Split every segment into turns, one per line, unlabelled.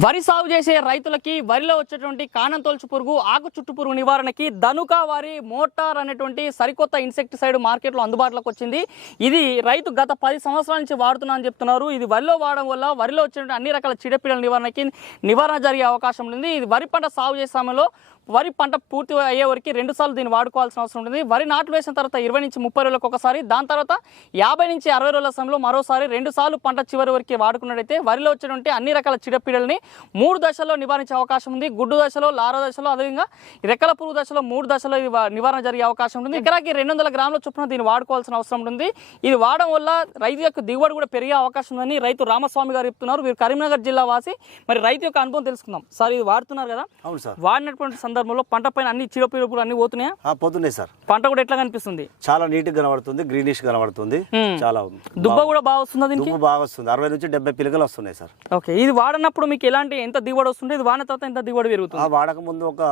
వరి సాగు చేసే రైతులకి వరిలో వచ్చేటువంటి కాణం తోల్చు పురుగు ఆకు చుట్టు పురుగు నివారణకి ధనుక వారి మోటార్ అనేటువంటి సరికొత్త ఇన్సెక్టిసైడ్ మార్కెట్లో అందుబాటులోకి వచ్చింది. ఇది రైతు గత పది సంవత్సరాల నుంచి వాడుతున్నా అని చెప్తున్నారు. ఇది వరిలో వాడడం వల్ల వరిలో వచ్చేటువంటి అన్ని రకాల చీడపీడల నివారణకి నివారణ జరిగే అవకాశం ఉంది. ఇది వరి పంట సాగు చేసే సమయంలో వరి పంట పూర్తి అయ్యే వరకు రెండు సార్లు దీన్ని వాడుకోవాల్సిన అవసరం ఉంటుంది. వరి నాట్లు వేసిన తర్వాత ఇరవై నుంచి ముప్పై రోజులకు ఒకసారి దాని తర్వాత యాభై నుంచి అరవై రోజుల సమయంలో మరోసారి రెండు సార్లు పంట చివరి వరకు వాడుకున్నట్టయితే వరిలో వచ్చేటువంటి అన్ని రకాల చీడపీడల్ని మూడు దశల్లో నివారించే అవకాశం ఉంది. గుడ్డు దశలో లారో దశలో అదేవిధంగా రెక్కల పురుగు దశలో మూడు దశలో నివారణ జరిగే అవకాశం ఉంటుంది. ఎకరాకి రెండు వందల గ్రాముల చొప్పున దీన్ని వాడుకోవాల్సిన అవసరం ఉంటుంది. ఇది వాడడం వల్ల రైతు యొక్క దిగుబడి కూడా పెరిగే అవకాశం ఉందని రైతు రామస్వామి గారు చెప్తున్నారు. వీరు కరీంనగర్ జిల్లా వాసి. మరి రైతు యొక్క అనుభవం తెలుసుకుందాం. సార్ ఇది వాడుతున్నారు కదా?
అవును సార్.
వాడినటువంటి సందర్భంలో పంట పైన అన్ని చీడపీడపులు అన్ని పోతున్నాయా?
పోతున్నాయి సార్.
పంట కూడా ఎట్లా కనిపిస్తుంది?
చాలా నీట్గా కనబడుతుంది గ్రీనిష్ కనబడుతుంది. చాలా
దుబ్బ కూడా బాగా వస్తుందా
బాగా వస్తుంది. అరవై నుంచి డెబ్బై పిలకలు వస్తున్నాయి సార్.
ఓకే. ఇది వాడినప్పుడు మీకు ఎలాంటి ఎంత దిగుబడి వస్తుంది ఇది వాడిన తర్వాత ఎంత దిగుబడి పెరుగుతుంది?
వాడక ముందు ఒక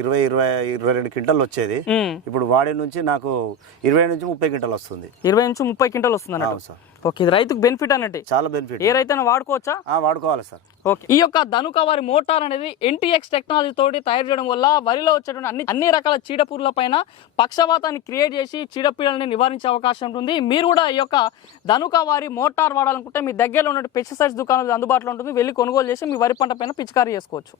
ఇరవై ఇరవై ఇరవై రెండు క్వింటల్ వచ్చేది. ఇప్పుడు వాడి నుంచి నాకు ఇరవై నుంచి ముప్పై క్వింటల్ వస్తుంది.
ఇరవై నుంచి ముప్పై క్వింటల్ వస్తుంది అన్నట్టు?
అవును సార్.
ఓకే. ఇది రైతుకు బెనిఫిట్ అన్నట్టే?
చాలా బెనిఫిట్
ఏ రైతైనా వాడుకోవచ్చా?
ఆ, వాడుకోవాలి సార్.
ఓకే. ఈ యొక్క ధనుక వారి మోటార్ అనేది ఎన్టీఎక్స్ టెక్నాలజీ తోటి తయారు చేయడం వల్ల వరిలో వచ్చేటువంటి అన్ని అన్ని రకాల చీడపూర్ల పైన పక్షవాతాన్ని క్రియేట్ చేసి చీడపీడల్ని నివారించే అవకాశం ఉంటుంది. మీరు కూడా ఈ యొక్క ధనుక వారి మోటార్ వాడాలనుకుంటే మీ దగ్గరలో ఉన్న పెస్టిసైడ్స్ దుకాణం అందుబాటులో ఉంటుంది. వెళ్ళి కొనుగోలు చేసి మీ వరి పంట పైన పిచికారీ చేసుకోవచ్చు.